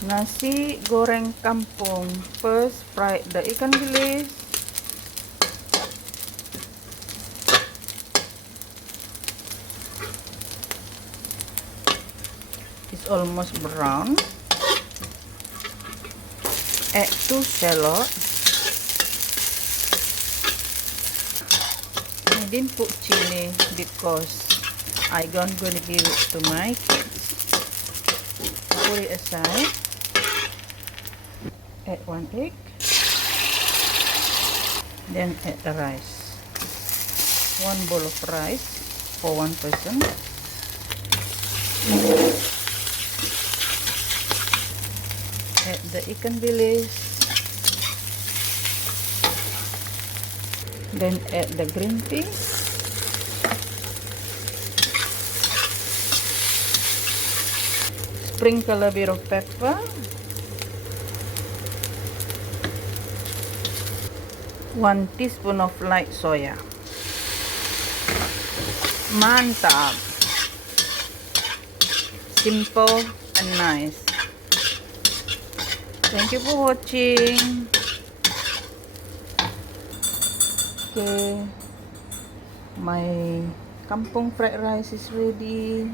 Nasi goreng kampung. First, fry the ikan bilis. It's almost brown. Add 2 shallot. I didn't put chili because I'm gonna give it to my kids. Put it aside. Add 1 egg. Then add the rice. 1 bowl of rice for 1 person. Add the ikan bilis. Then add the green peas. Sprinkle a bit of pepper. 1 teaspoon of light soya. Mantap. Simple and nice. Thank you for watching. Okay, my kampung fried rice is ready.